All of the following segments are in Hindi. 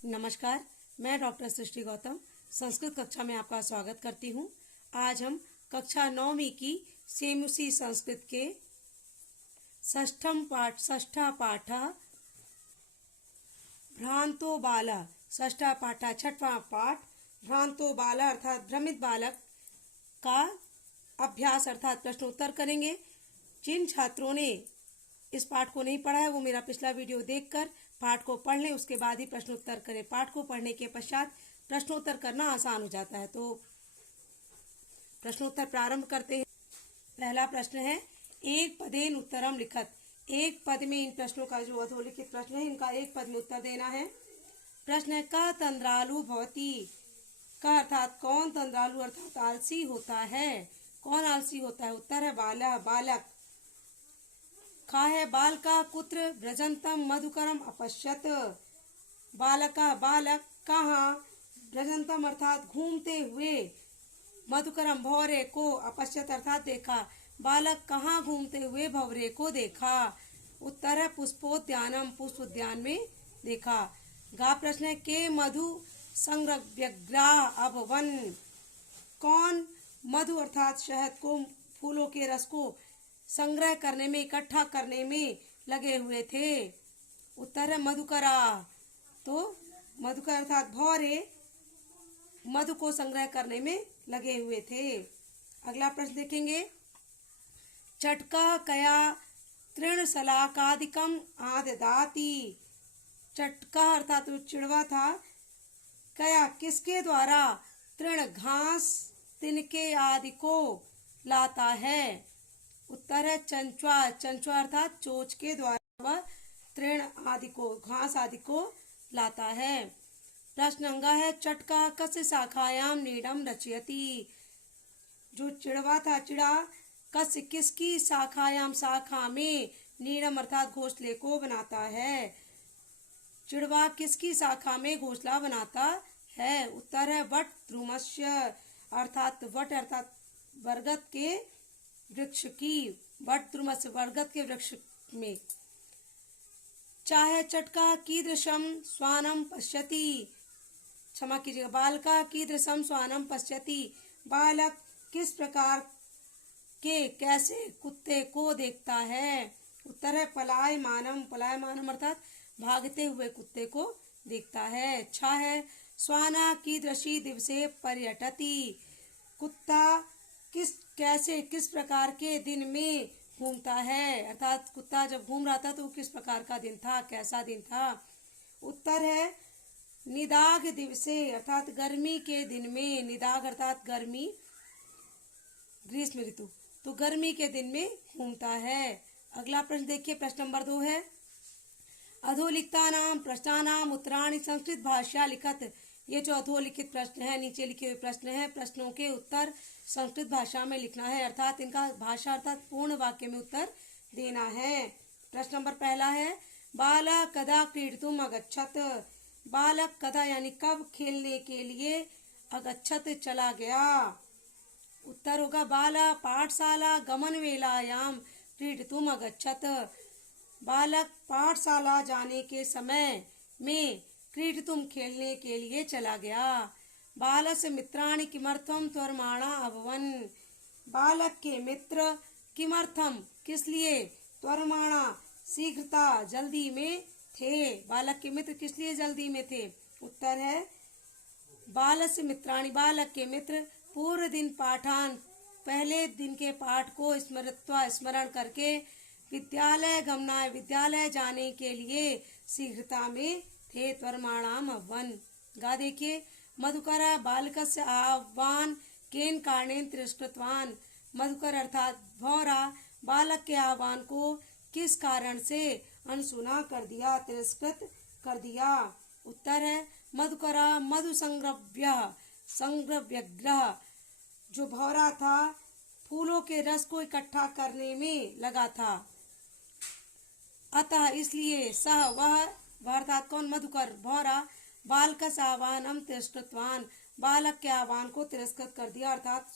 नमस्कार, मैं डॉक्टर सृष्टि गौतम संस्कृत कक्षा में आपका स्वागत करती हूँ। आज हम कक्षा 9वीं की सेमुसी संस्कृत के षष्ठा पाठ भ्रांतो बाला षष्ठा पाठ छठवां पाठ भ्रांतो बाला अर्थात भ्रमित बालक का अभ्यास अर्थात प्रश्नोत्तर करेंगे। जिन छात्रों ने इस पाठ को नहीं पढ़ा है वो मेरा पिछला वीडियो देखकर पाठ को पढ़ लें, उसके बाद ही प्रश्नोत्तर करें। पाठ को पढ़ने के पश्चात प्रश्नोत्तर करना आसान हो जाता है। तो प्रश्नोत्तर प्रारंभ करते हैं। पहला प्रश्न है, एक पदेन उत्तरम लिखत। एक पद में इन प्रश्नों का जो अधोलिखित प्रश्न है इनका एक पद में उत्तर देना है। प्रश्न है, क तंद्रालु भवती। क अर्थात कौन तंद्रालु अर्थात आलसी होता है। कौन आलसी होता है? उत्तर है बाला बालक। खा है, बाल का कुत्र ब्रजंतम मधुकरम अपश्यत। बालका बालक कहाँ ब्रजंतम अर्थात घूमते हुए मधुकरम भौरे को अपश्यत अर्थात देखा। बालक कहाँ घूमते हुए भौरे को देखा। उत्तर है पुष्पोद्यानम पुष्प उद्यान में देखा। गा प्रश्न है, के मधु संग्रव्यग्रा अभवन। कौन मधु अर्थात शहद को फूलों के रस को संग्रह करने में इकट्ठा करने में लगे हुए थे। उत्तर है मधुकरा। तो मधुकर अर्थात भौरे मधु को संग्रह करने में लगे हुए थे। अगला प्रश्न देखेंगे, चटका कया तृण सलाकादिकम आददाति। चटका अर्थात जो चिड़वा था, कया किसके द्वारा, तृण घास तिनके आदि को लाता है। उत्तर है चंचुआ। चंचुआ अर्थात चोच के द्वारा वह तृण आदि को घास आदि को लाता है। प्रश्न अंगा है, चटका कस्य शाखायाम नीडम रचयति। जो चिड़वा था, चिड़ा कस्य किसकी शाखायाम शाखा में नीडम अर्थात घोंसले को बनाता है। चिड़वा किसकी शाखा में घोंसला बनाता है। उत्तर है वट द्रुमस्य अर्थात वट अर्थात बरगद के वृक्ष की। वट द्रुमस्य बरगद के वृक्ष में। चाहे चटका कीदृशम स्वानम पश्यति। क्षमा कीजिएगा, बालका कीदृशम स्वानम पश्यति। बालक किस प्रकार के कैसे कुत्ते को देखता है। उत्तर है पलायमानम। पलायमानम अर्थात भागते हुए कुत्ते को देखता है। छा है, स्वाना कीदृशी दिवसे पर्यटति। कुत्ता किस प्रकार के दिन में घूमता है अर्थात कुत्ता जब घूम रहा था तो किस प्रकार का दिन था, कैसा दिन था। उत्तर है निदाघ दिवसे अर्थात गर्मी के दिन में। निदाघ अर्थात गर्मी ग्रीष्म ऋतु, तो गर्मी के दिन में घूमता है। अगला प्रश्न देखिए, प्रश्न नंबर 2 है, अधोलिखितानां प्रश्नानां उत्तराणि संस्कृत भाषा लिखत। ये जो अधोलिखित प्रश्न है, नीचे लिखे हुए प्रश्न है, प्रश्नों के उत्तर संस्कृत भाषा में लिखना है अर्थात इनका भाषा अर्थात पूर्ण वाक्य में उत्तर देना है। प्रश्न नंबर पहला है, बाला कदा क्रीडितुम अगच्छत। बालक कदा यानी कब खेलने के लिए अगच्छत चला गया। उत्तर होगा बाला पाठशाला गमन वेलायाम क्रीडितुम अगच्छत। बालक पाठशाला जाने के समय में क्रीडितुम खेलने के लिए चला गया। बालस्य मित्राणि किमर्थम त्वरमाणा अभवन। बालक के मित्र किमर्थम किस लिए, त्वरमाणा शीघ्रता जल्दी में थे। बालक के मित्र किस लिए जल्दी में थे। उत्तर है बालस्य मित्राणि बालक के मित्र पूर्व दिन पाठान पहले दिन के पाठ को स्मृत्वा स्मरण करके विद्यालय गमनाय विद्यालय जाने के लिए शीघ्रता में थे। त्वरमाणाम अभवन। गा देखिए, मधुकरा बालकस्य आह्वान केन कारणेन तिरस्कृतवान। मधुकर अर्थात भौरा बालक के आह्वान को किस कारण से अनसुना कर दिया, तिरस्कृत कर दिया। उत्तर है मधुकरा मधु संग्रव्यग्रह। जो भौरा था फूलों के रस को इकट्ठा करने में लगा था, अतः इसलिए सह वह अर्थात कौन, मधुकर भौरा बालकस आह्वानम तिरस्कृतवान बालक के आह्वान को तिरस्कृत कर दिया अर्थात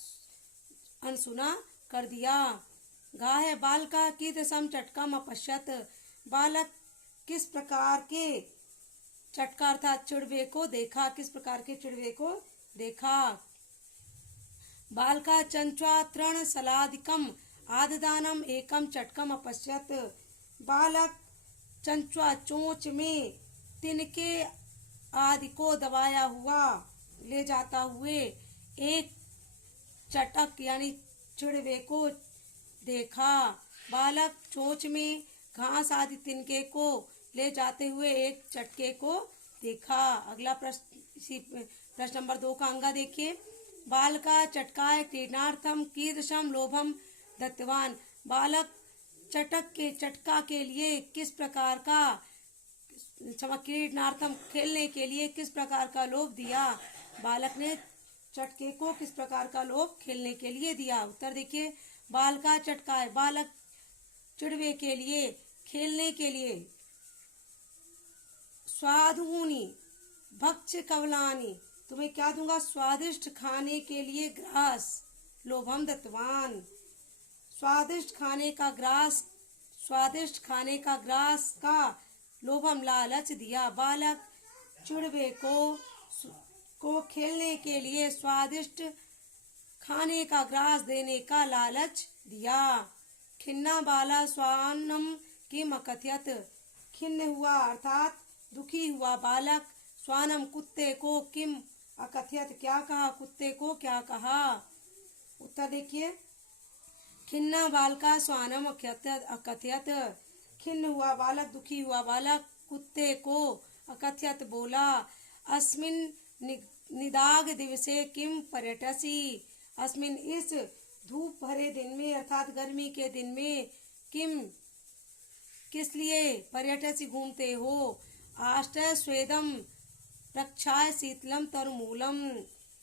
अनसुना कर दिया। गा है, बालका कीदृशम चटकम अपश्यत। बालक किस प्रकार के चटका अर्थात चिड़वे को देखा, किस प्रकार के चिड़वे को देखा। बालका चंचवा तृण सलादिकम आददानम एकम चटकम अपश्यत। बालक चंचवा चोंच में तिनके आदि को दबाया हुआ ले जाता हुए एक चटक यानी चिड़वे को देखा। बालक चोंच में घास आदि तिनके को ले जाते हुए एक चटके को देखा। अगला प्रश्न नंबर 2 का अंगा देखिए। बालका चटकाय क्रीडनार्थम कीदृशम लोभम दत्तवान। बालक चटका के लिए किस प्रकार का क्रीडनार्थम खेलने के लिए किस प्रकार का लोभ दिया। बालक ने चटके को किस प्रकार का लोभ खेलने के लिए दिया। उत्तर देखिए। बालका चटकाय बालक चिड़वे के लिए खेलने के लिए स्वादुनी भक्ष कवलानी तुम्हें क्या दूंगा स्वादिष्ट खाने के लिए ग्रास लोभम दत्तवान। स्वादिष्ट खाने का ग्रास का लोभम लालच दिया। बालक चिड़वे को खेलने के लिए स्वादिष्ट खाने का ग्रास देने का लालच दिया। खिन्ना बाला स्वानम किम अकथयत। खिन्न हुआ अर्थात दुखी हुआ बालक स्वानम कुत्ते को किम अकथयत क्या कहा, कुत्ते को क्या कहा। उत्तर देखिए। खिन्ना बालका स्वानम अकथयत। खिन्न हुआ बालक दुखी हुआ बालक कुत्ते को अकथयत बोला। अस्मिन निदाग दिवसे किम पर्यटसी। अस्मिन इस धूप भरे दिन में अर्थात गर्मी के दिन में किम किस लिए पर्यटसी घूमते हो। आष्टय स्वेदम प्रक्षाय शीतलम तरुमूलम।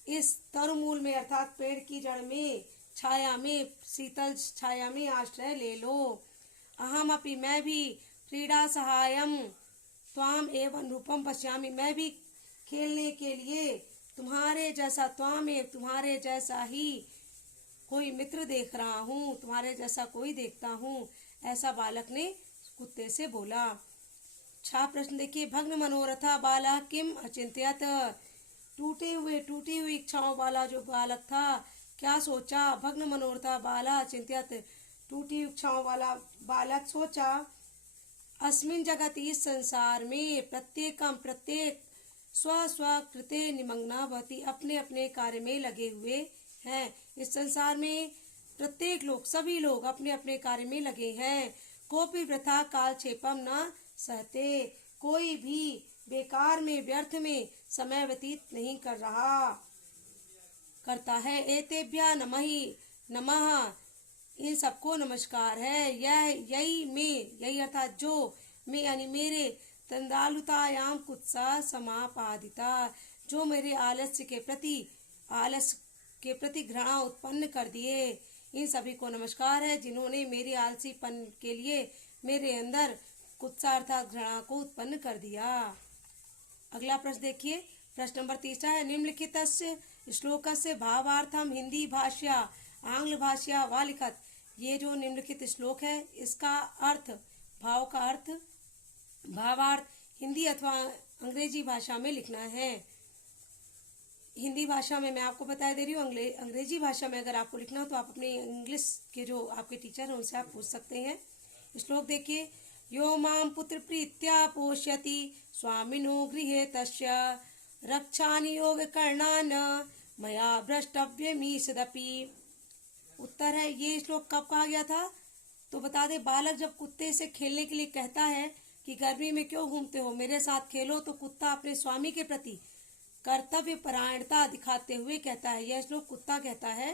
इस तरुमूल में अर्थात पेड़ की जड़ में छाया में शीतल छाया में आश्रय ले लो। अहम अपि मैं भी क्रीड़ा सहायम त्वाम एवं रूपम पश्यामि। मैं भी खेलने के लिए तुम्हारे जैसा त्वाम एव तुम्हारे जैसा ही कोई मित्र देख रहा हूँ, तुम्हारे जैसा कोई देखता हूँ, ऐसा बालक ने कुत्ते से बोला। 6 प्रश्न देखिए। भग्न मनोरथा बाला किम अचिंत्यत। टूटी हुई इच्छाओं वाला जो बालक था क्या सोचा। भग्न मनोरथा बाला अचिंत्यत। टूटी इच्छाओं वाला बालक सोचा। अस्मिन जगत इस संसार में प्रत्येक स्व कृते निमग्ना भवति। अपने अपने कार्य में लगे हुए हैं। इस संसार में प्रत्येक लोग सभी लोग अपने अपने कार्य में लगे हैं। कोपि वृथा कालक्षेपम न सहते। कोई भी बेकार में व्यर्थ में समय व्यतीत नहीं करता है। एतेभ्य नमः इन सबको नमस्कार है। यही अर्थात जो मैं यानी मेरे तंदालुतायाम कुत्सा समापादिता जो मेरे आलस्य के प्रति घृणा उत्पन्न कर दिए। इन सभी को नमस्कार है जिन्होंने मेरे आलसीपन के लिए मेरे अंदर कुत्सा अर्थात घृणा को उत्पन्न कर दिया। अगला प्रश्न देखिए। प्रश्न नंबर 3 है। निम्नलिखितस्य श्लोकस्य भावार्थम हिंदी भाषा आंग्ल भाषा वा लिखत। ये जो निम्नलिखित श्लोक है इसका अर्थ भावार्थ हिंदी अथवा अंग्रेजी भाषा में लिखना है। हिंदी भाषा में मैं आपको बता दे रही हूँ। अंग्रेजी भाषा में अगर आपको लिखना हो तो आप अपने इंग्लिश के जो आपके टीचर हैं उनसे आप पूछ सकते हैं। श्लोक देखिए। यो मां पुत्र प्रीत्या पोष्यति स्वामिनो गृहे तस्य रक्षानि योग कर्णान मया भ्रष्टव्यमीषदपि। उत्तर है ये श्लोक कब कहा गया था तो बता दे। बालक जब कुत्ते से खेलने के लिए कहता है कि गर्मी में क्यों घूमते हो, मेरे साथ खेलो, तो कुत्ता अपने स्वामी के प्रति कर्तव्य परायणता दिखाते हुए कहता है। यह श्लोक कुत्ता कहता है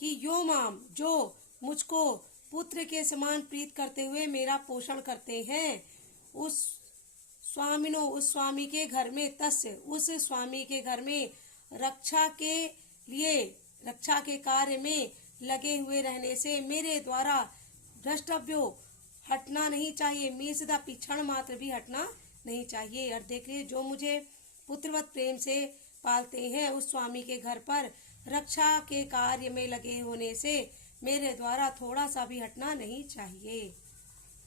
कि यो माम जो मुझको पुत्र के समान प्रीत करते हुए मेरा पोषण करते हैं, उस स्वामी के घर में उस स्वामी के घर में रक्षा के कार्य में लगे हुए रहने से मेरे द्वारा भ्रष्टव्यो हटना नहीं चाहिए। मीसदापि क्षण मात्र भी हटना नहीं चाहिए। और देखिए जो मुझे पुत्रवत प्रेम से पालते हैं उस स्वामी के घर पर रक्षा के कार्य में लगे होने से मेरे द्वारा थोड़ा सा भी हटना नहीं चाहिए।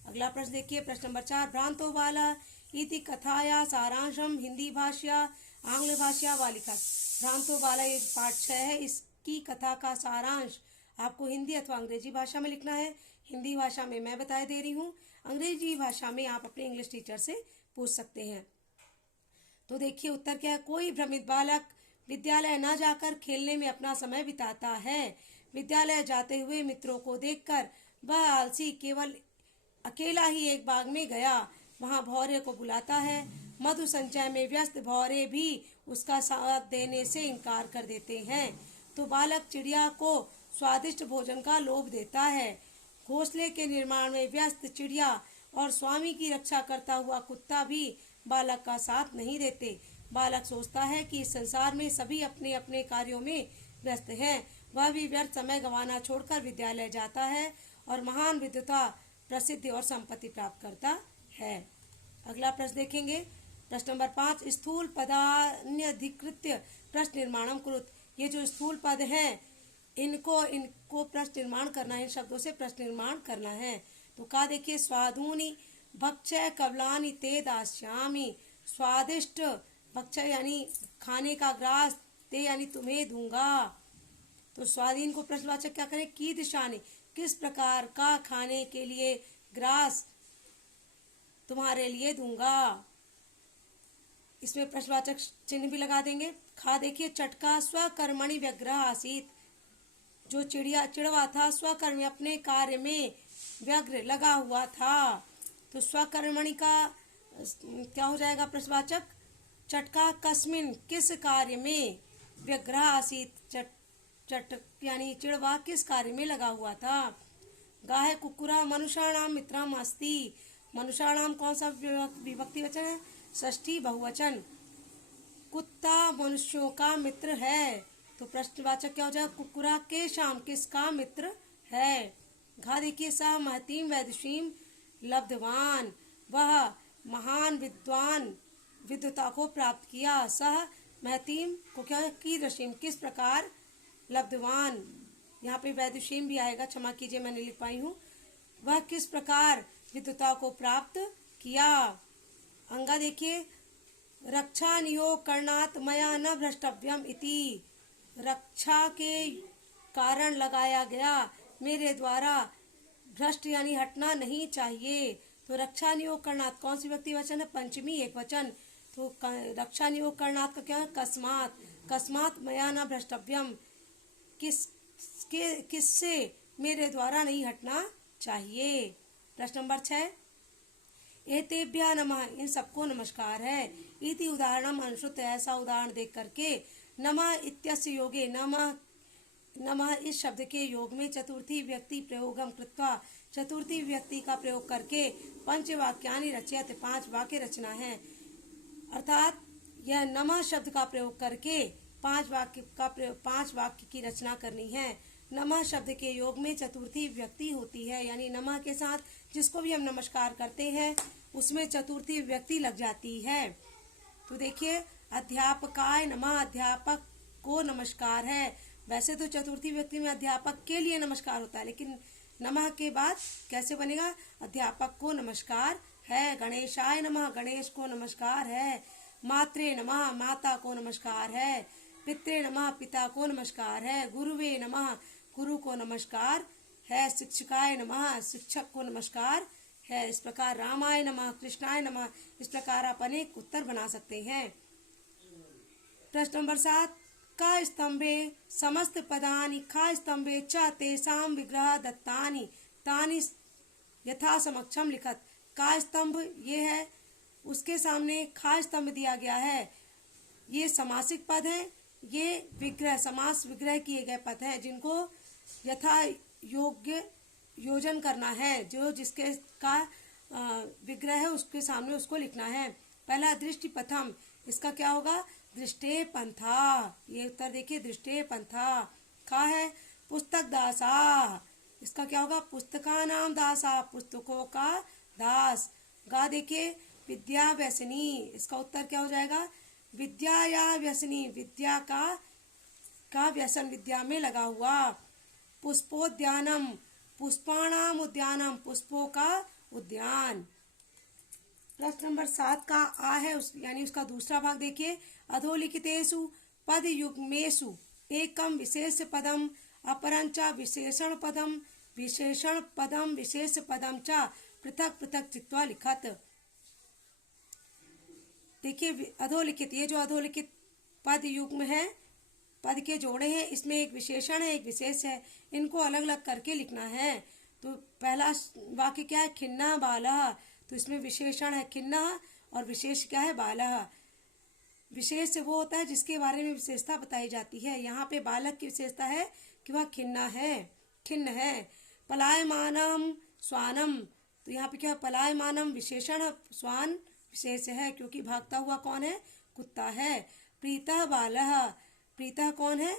अगला प्रश्न देखिए। प्रश्न नंबर 4। भ्रांतो बाला इति कथाया सारांशम हिंदी भाषा आंग्ल भाषा वा लिखत। भ्रांतो बाला, ये पाठ 6 है, इसकी कथा का सारांश आपको हिंदी अथवा अंग्रेजी भाषा में लिखना है। हिंदी भाषा में मैं बता दे रही हूँ, अंग्रेजी भाषा में आप अपने इंग्लिश टीचर से पूछ सकते हैं। तो देखिए उत्तर क्या है। कोई भ्रमित बालक विद्यालय न जाकर खेलने में अपना समय बिताता है। विद्यालय जाते हुए मित्रों को देखकर वह आलसी केवल अकेला ही एक बाग में गया। वहां भौरे को बुलाता है। मधु संचय में व्यस्त भौरे भी उसका साथ देने से इनकार कर देते हैं। तो बालक चिड़िया को स्वादिष्ट भोजन का लोभ देता है। घोंसले के निर्माण में व्यस्त चिड़िया और स्वामी की रक्षा करता हुआ कुत्ता भी बालक का साथ नहीं देते। बालक सोचता है कि इस संसार में सभी अपने अपने कार्यों में व्यस्त हैं। वह भी व्यर्थ समय गंवाना छोड़कर विद्यालय जाता है और महान विद्वता, प्रसिद्धि और संपत्ति प्राप्त करता है। अगला प्रश्न देखेंगे। प्रश्न नंबर 5, स्थूल पदान्यधिकृत्य प्रश्न निर्माणम कुरुत। ये जो स्थूल पद हैं, इनको प्रश्न निर्माण करना है, इन शब्दों से प्रश्न निर्माण करना है। तो का देखिए, स्वादूनि भक्षय कबलानि ते दास्यामि। स्वादिष्ट, भक्षय यानी खाने का ग्रास, ते यानी तुम्हें दूंगा। तो स्वाधीन को प्रश्नवाचक क्या करें, की दिशा ने, किस प्रकार का खाने के लिए ग्रास तुम्हारे लिए दूंगा। इसमें प्रश्नवाचक चिन्ह भी लगा देंगे। खा देखिए, चटका स्वकर्मणि व्यग्रह आसीत। जो चिड़वा था स्वकर्म अपने कार्य में व्यग्र लगा हुआ था। तो स्वकर्मणि का क्या हो जाएगा प्रश्नवाचक, चटका कस्मिन किस कार्य में, व्यग्रह आसीत चट यानी चिड़वा किस कार्य में लगा हुआ था। गाहे कुकुरा मनुष्याणाम मित्रम अस्ति। मनुष्याणाम कौन सा विभक्ति वचन है, षष्ठी बहुवचन। कुत्ता मनुष्यों का मित्र है। तो प्रश्नवाचक क्या हो जाएगा, कुकुरा के शाम किसका मित्र है। घा देखिए, स महतीम वैदुषीम लब्धवान। वह महान विद्वान विद्वता को प्राप्त किया। सह महतीम को क्या है, की रशीम किस प्रकार, लब्धवान, यहाँ पे वैदुषीम भी आएगा, क्षमा कीजिए मैं नहीं लिख पाई हूँ। वह किस प्रकार विद्वता को प्राप्त किया। अंगा देखिए, रक्षा नियोग करणात मया न भ्रष्टव्यम इति। रक्षा के कारण लगाया गया, मेरे द्वारा भ्रष्ट यानी हटना नहीं चाहिए। तो रक्षा नियोग करणात कौन सी व्यक्ति वचन है, पंचमी एक वचन। तो रक्षा नियोग करणात का क्या है, कस्मात। कस्मात मया न भ्रष्टव्यम, किससे मेरे द्वारा नहीं हटना चाहिए। प्रश्न नंबर 6, एतेभ्यः नमः, इन सबको नमस्कार है। इति उदाहरणम अनुश्रुत, ऐसा उदाहरण देख करके। नमः इत्यस्य योगे, नमः इस शब्द के योग में चतुर्थी व्यक्ति प्रयोगम कृत्वा, चतुर्थी व्यक्ति का प्रयोग करके पंचवाक्यानि रचयत, 5 वाक्य रचना है। अर्थात यह नमः शब्द का प्रयोग करके 5 वाक्य की रचना करनी है। नमः शब्द के योग में चतुर्थी व्यक्ति होती है, यानी नमः के साथ जिसको भी हम नमस्कार करते हैं उसमें चतुर्थी व्यक्ति लग जाती है। तो देखिए, अध्यापकाय नमः, अध्यापक को नमस्कार है। वैसे तो चतुर्थी व्यक्ति में अध्यापक के लिए नमस्कार होता है, लेकिन नमः के बाद कैसे बनेगा, अध्यापक को नमस्कार है। गणेशाय नमः, गणेश को नमस्कार है। मात्रे नमः, माता को नमस्कार है। पित्रे नमः, पिता को नमस्कार है। गुरुवे नमः, गुरु को नमस्कार है। शिक्षकाय नमः, शिक्षक को नमस्कार है। इस प्रकार रामाय नमः, कृष्णाय नमः, इस प्रकार आप अनेक उत्तर बना सकते हैं। प्रश्न नंबर 7, का स्तंभे समस्त पदानि खा स्तंभे च तेषां विग्रह दत्तानि तानि यथा समक्षम लिखत। का स्तंभ ये है, उसके सामने खा स्तंभ दिया गया है। ये समासिक पद है, ये विग्रह समास विग्रह किए गए पद हैं, जिनको यथा योग्य योजन करना है। जो जिसके का विग्रह है उसके सामने उसको लिखना है। पहला दृष्टि प्रथम, इसका क्या होगा, दृष्टे पंथा। ये उत्तर देखिए, दृष्टे पंथा। खा है पुस्तक दासा, इसका क्या होगा, पुस्तका नाम दासा, पुस्तकों का दास। गा देखिए, विद्या व्यसनी, इसका उत्तर क्या हो जाएगा, विद्या या व्यसनी, विद्या का व्यसन, विद्या में लगा हुआ। पुष्पोद्यानम, पुष्पाणाम उद्यानम, पुष्पों का उद्यान। प्रश्न नंबर 7 का आ है यानी उसका दूसरा भाग देखिए। अधोलिखितेषु पद युग्मेषु एकम विशेष पदम अपरंच विशेषण पदम विशेष पदम च पृथक पृथक चित्वा लिखत। देखिए अधोलिखित, ये जो अधोलिखित पद युग्म है, पद के जोड़े हैं, इसमें एक विशेषण है एक विशेष है, इनको अलग अलग करके लिखना है। तो पहला वाक्य क्या है, खिन्ना बालः, तो इसमें विशेषण है खिन्ना और विशेष क्या है, बालः। विशेष वो होता है जिसके बारे में विशेषता बताई जाती है। यहाँ पे बालक की विशेषता है कि वह खिन्न है। पलायमानम श्वानम, तो यहाँ पे क्या है, पलायमानम विशेषण, श्वान विशेष है क्योंकि भागता हुआ कौन है, कुत्ता है। प्रीतः बालः, प्रीतः कौन है,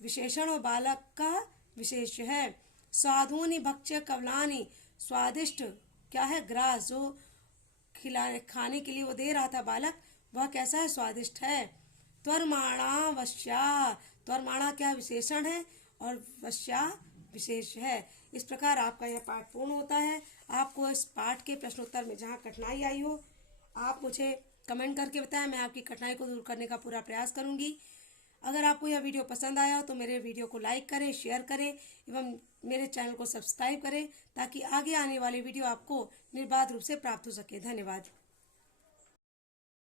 विशेषण और बालक का विशेष है। स्वादूनि भक्ष्य कवलानि, स्वादिष्ट क्या है, ग्रास, जो खिलाने खाने के लिए वो दे रहा था बालक, वह कैसा है, स्वादिष्ट है। त्वरमाणा वश्या, त्वरमाणा क्या विशेषण है और वश्या विशेष है। इस प्रकार आपका यह पाठ पूर्ण होता है। आपको इस पाठ के प्रश्नोत्तर में जहाँ कठिनाई आई हो आप मुझे कमेंट करके बताएं, मैं आपकी कठिनाई को दूर करने का पूरा प्रयास करूंगी। अगर आपको यह वीडियो पसंद आया हो तो मेरे वीडियो को लाइक करें, शेयर करें एवं मेरे चैनल को सब्सक्राइब करें ताकि आगे आने वाली वीडियो आपको निर्बाध रूप से प्राप्त हो सके। धन्यवाद।